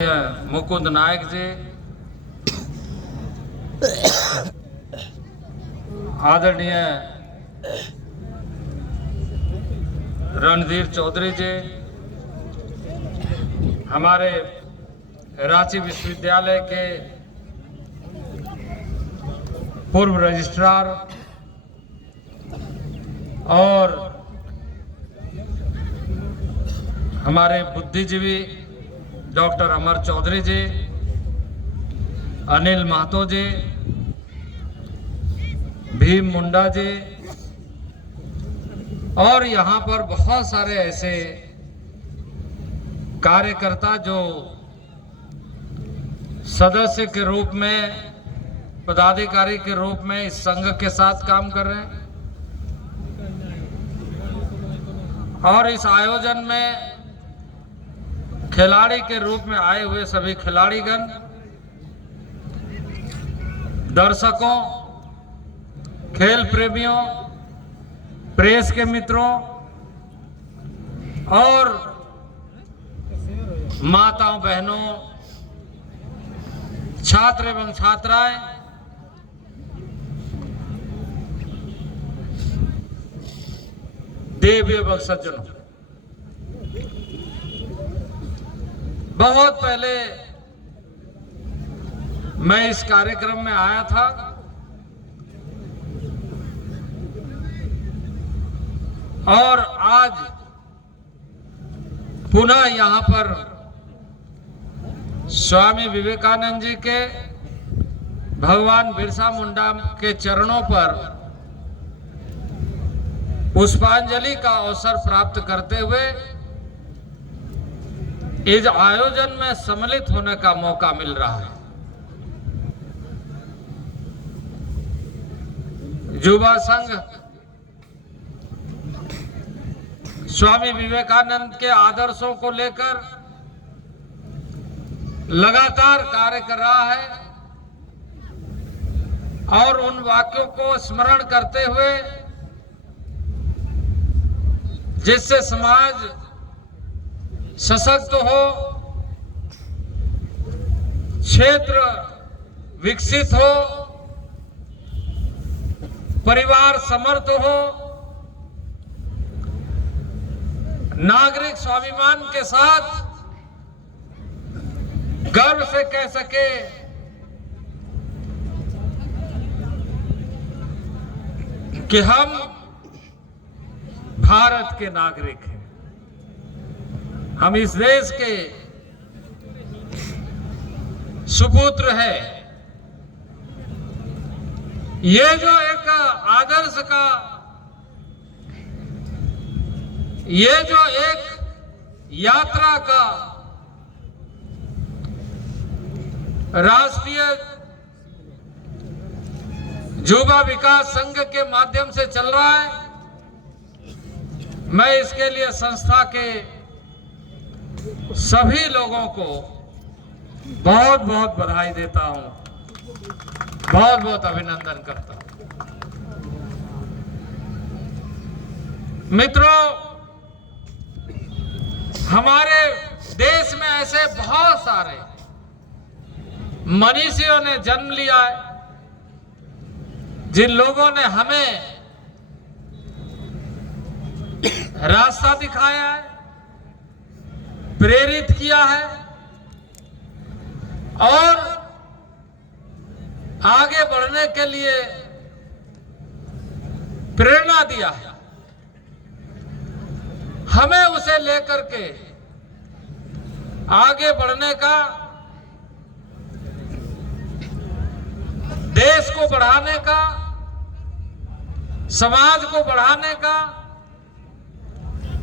मुकुंद नायक जी, आदरणीय रणधीर चौधरी जी, हमारे रांची विश्वविद्यालय के पूर्व रजिस्ट्रार और हमारे बुद्धिजीवी डॉक्टर अमर चौधरी जी, अनिल महतो जी, भीम मुंडा जी और यहाँ पर बहुत सारे ऐसे कार्यकर्ता जो सदस्य के रूप में, पदाधिकारी के रूप में इस संघ के साथ काम कर रहे हैं और इस आयोजन में खिलाड़ी के रूप में आए हुए सभी खिलाड़ीगण, दर्शकों, खेल प्रेमियों, प्रेस के मित्रों और माताओं बहनों, छात्र एवं छात्राएं, देवी एवं सज्जनों, बहुत पहले मैं इस कार्यक्रम में आया था और आज पुनः यहां पर स्वामी विवेकानंद जी के, भगवान बिरसा मुंडा के चरणों पर पुष्पांजलि का अवसर प्राप्त करते हुए इस आयोजन में सम्मिलित होने का मौका मिल रहा है। युवा संघ स्वामी विवेकानंद के आदर्शों को लेकर लगातार कार्य कर रहा है और उन वाक्यों को स्मरण करते हुए जिससे समाज सशक्त हो, क्षेत्र विकसित हो, परिवार समर्थ हो, नागरिक स्वाभिमान के साथ गर्व से कह सके कि हम भारत के नागरिक हैं, हम इस देश के सुपुत्र हैं। ये जो एक आदर्श का, ये जो एक यात्रा का राष्ट्रीय युवा विकास संघ के माध्यम से चल रहा है, मैं इसके लिए संस्था के सभी लोगों को बहुत बहुत बधाई देता हूं, बहुत बहुत अभिनंदन करता हूं। मित्रों, हमारे देश में ऐसे बहुत सारे मनीषियों ने जन्म लिया है जिन लोगों ने हमें रास्ता दिखाया है, प्रेरित किया है और आगे बढ़ने के लिए प्रेरणा दिया है। हमें उसे लेकर के आगे बढ़ने का, देश को बढ़ाने का, समाज को बढ़ाने का,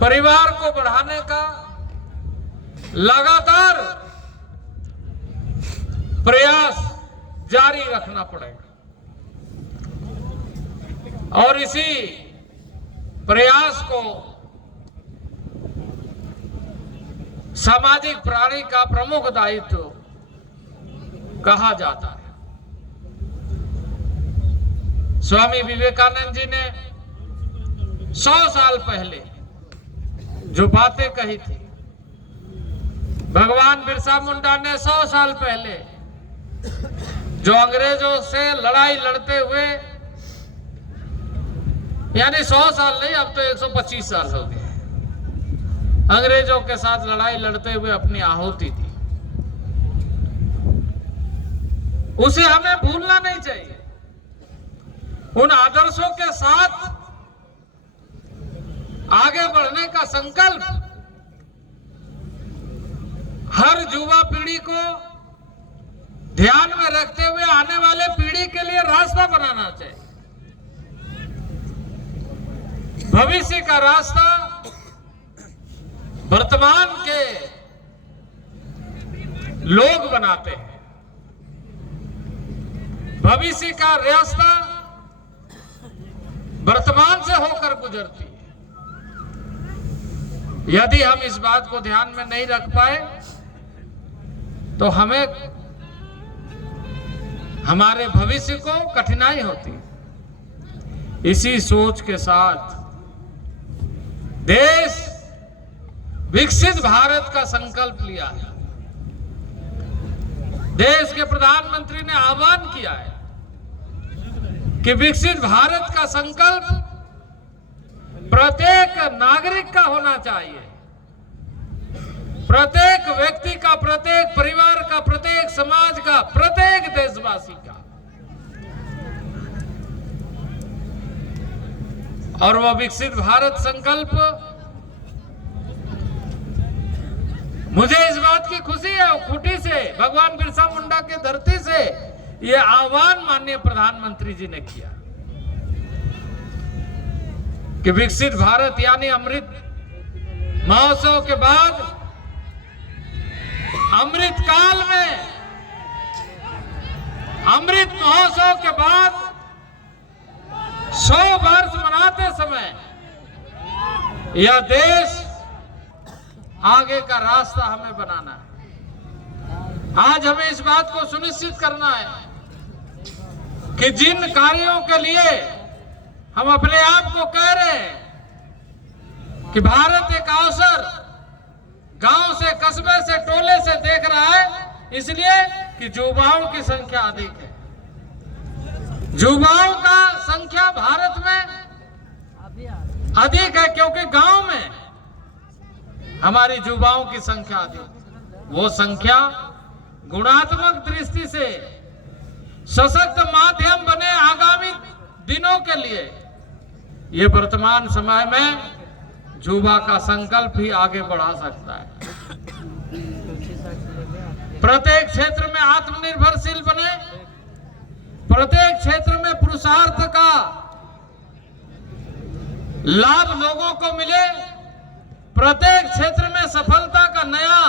परिवार को बढ़ाने का लगातार प्रयास जारी रखना पड़ेगा और इसी प्रयास को सामाजिक प्राणी का प्रमुख दायित्व कहा जाता है। स्वामी विवेकानंद जी ने 100 साल पहले जो बातें कही थी, भगवान बिरसा मुंडा ने 100 साल पहले जो अंग्रेजों से लड़ाई लड़ते हुए, यानी 100 साल नहीं, अब तो 125 साल हो गए, अंग्रेजों के साथ लड़ाई लड़ते हुए अपनी आहुति दी। उसे हमें भूलना नहीं चाहिए। उन आदर्शों के साथ आगे बढ़ने का संकल्प हर युवा पीढ़ी को ध्यान में रखते हुए आने वाले पीढ़ी के लिए रास्ता बनाना चाहिए। भविष्य का रास्ता वर्तमान के लोग बनाते हैं। भविष्य का रास्ता वर्तमान से होकर गुजरती है। यदि हम इस बात को ध्यान में नहीं रख पाए तो हमें हमारे भविष्य को कठिनाई होती है। इसी सोच के साथ देश विकसित भारत का संकल्प लिया है। देश के प्रधानमंत्री ने आह्वान किया है कि विकसित भारत का संकल्प प्रत्येक नागरिक का होना चाहिए, प्रत्येक व्यक्ति का, प्रत्येक परिवार का, प्रत्येक समाज का, प्रत्येक देशवासी का। और वह विकसित भारत संकल्प, मुझे इस बात की खुशी है और खूटी से भगवान बिरसा मुंडा के धरती से यह आह्वान माननीय प्रधानमंत्री जी ने किया कि विकसित भारत यानी अमृत महोत्सव के बाद अमृत काल में, अमृत महोत्सव के बाद 100 वर्ष मनाते समय यह देश आगे का रास्ता हमें बनाना है। आज हमें इस बात को सुनिश्चित करना है कि जिन कार्यों के लिए हम अपने आप को कह रहे हैं कि भारत एक अवसर गांव से, कस्बे से, टोले से देख रहा है, इसलिए कि युवाओं की संख्या अधिक है। युवाओं का संख्या भारत में अधिक है क्योंकि गांव में हमारी युवाओं की संख्या अधिक। वो संख्या गुणात्मक दृष्टि से सशक्त माध्यम बने आगामी दिनों के लिए। ये वर्तमान समय में युवा का संकल्प ही आगे बढ़ा सकता है। प्रत्येक क्षेत्र में आत्मनिर्भरशील बने, प्रत्येक क्षेत्र में पुरुषार्थ का लाभ लोगों को मिले, प्रत्येक क्षेत्र में सफलता का नया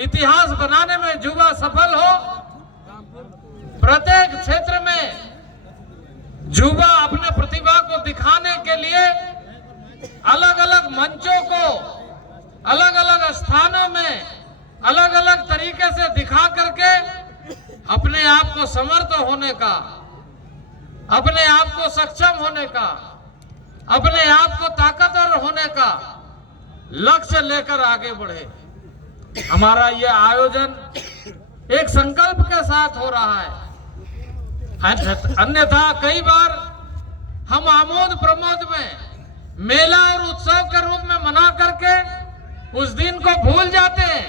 इतिहास बनाने में युवा सफल हो, प्रत्येक क्षेत्र में युवा अपने प्रतिभा को दिखाने के लिए अलग अलग मंचों को अलग अलग स्थानों में अलग अलग तरीके से दिखा करके अपने आप को समर्थ होने का, अपने आप को सक्षम होने का, अपने आप को ताकतवर होने का लक्ष्य लेकर आगे बढ़े। हमारा यह आयोजन एक संकल्प के साथ हो रहा है। अन्यथा कई बार हम आमोद प्रमोद में मेला और उत्सव के रूप में मना करके उस दिन को भूल जाते हैं,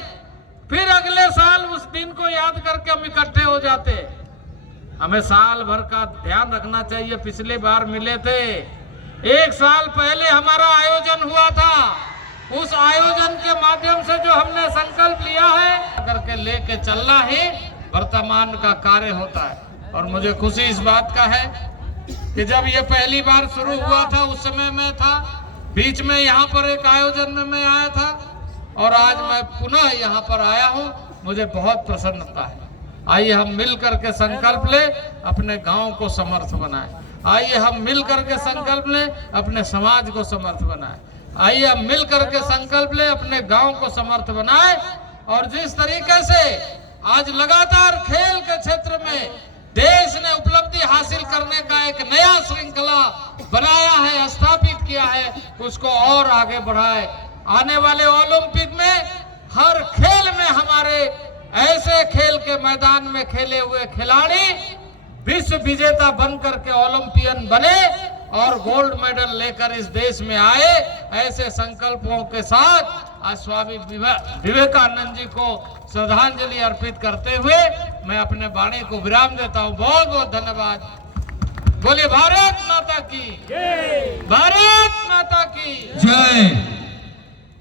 फिर अगले साल उस दिन को याद करके हम इकट्ठे हो जाते। हमें साल भर का ध्यान रखना चाहिए। पिछली बार मिले थे, 1 साल पहले हमारा आयोजन हुआ था, उस आयोजन के माध्यम से जो हमने संकल्प लिया है करके लेके चलना ही वर्तमान का कार्य होता है। और मुझे खुशी इस बात का है कि जब ये पहली बार शुरू हुआ था उस समय मैं था, बीच में यहाँ पर एक आयोजन में मैं आया था और आज मैं पुनः यहाँ पर आया हूँ। मुझे बहुत प्रसन्नता है। आइए हम मिल करके संकल्प ले, अपने गांव को समर्थ बनाएं। आइए हम मिल करके संकल्प ले, अपने समाज को समर्थ बनाएं। आइए हम मिल करके संकल्प ले, अपने गांव को समर्थ बनाएं। और जिस तरीके से आज लगातार खेल के क्षेत्र में देश ने उपलब्धि हासिल करने का एक नया श्रृंखला बनाया है, स्थापित किया है, उसको और आगे बढ़ाए। आने वाले ओलंपिक में हर खेल में हमारे ऐसे खेल के मैदान में खेले हुए खिलाड़ी विश्व विजेता बनकर के ओलंपियन बने और गोल्ड मेडल लेकर इस देश में आए। ऐसे संकल्पों के साथ आज स्वामी विवेकानंद जी को श्रद्धांजलि अर्पित करते हुए मैं अपने वाणी को विराम देता हूं। बहुत बहुत धन्यवाद। बोलिए भारत माता की जय, भारत माता की जय।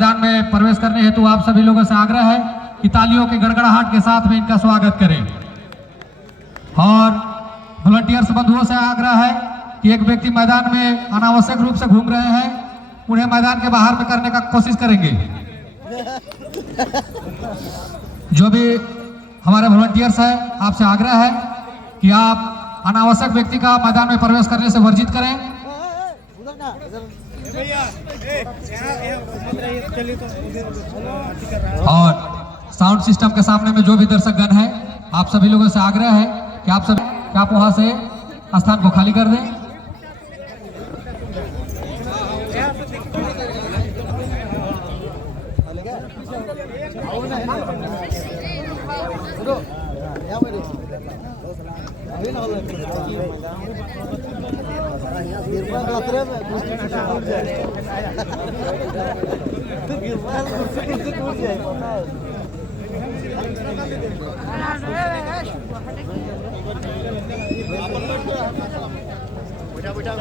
मैदान में प्रवेश करने हेतु आप सभी लोगों से आग्रह है कि तालियों के गड़गड़ाहट के साथ में इनका स्वागत करें। और वॉलंटियर्स बंधुओं से आग्रह है कि एक व्यक्ति मैदान में अनावश्यक रूप से घूम रहे हैं, उन्हें मैदान के बाहर में करने का कोशिश करेंगे। जो भी हमारे वॉलंटियर्स है, आपसे आग्रह है कि आप अनावश्यक व्यक्ति का मैदान में प्रवेश करने से वर्जित करें। और साउंड सिस्टम के सामने में जो भी दर्शकगण है, आप सभी लोगों से आग्रह है कि आप वहां से स्थान को खाली कर दें। बेटा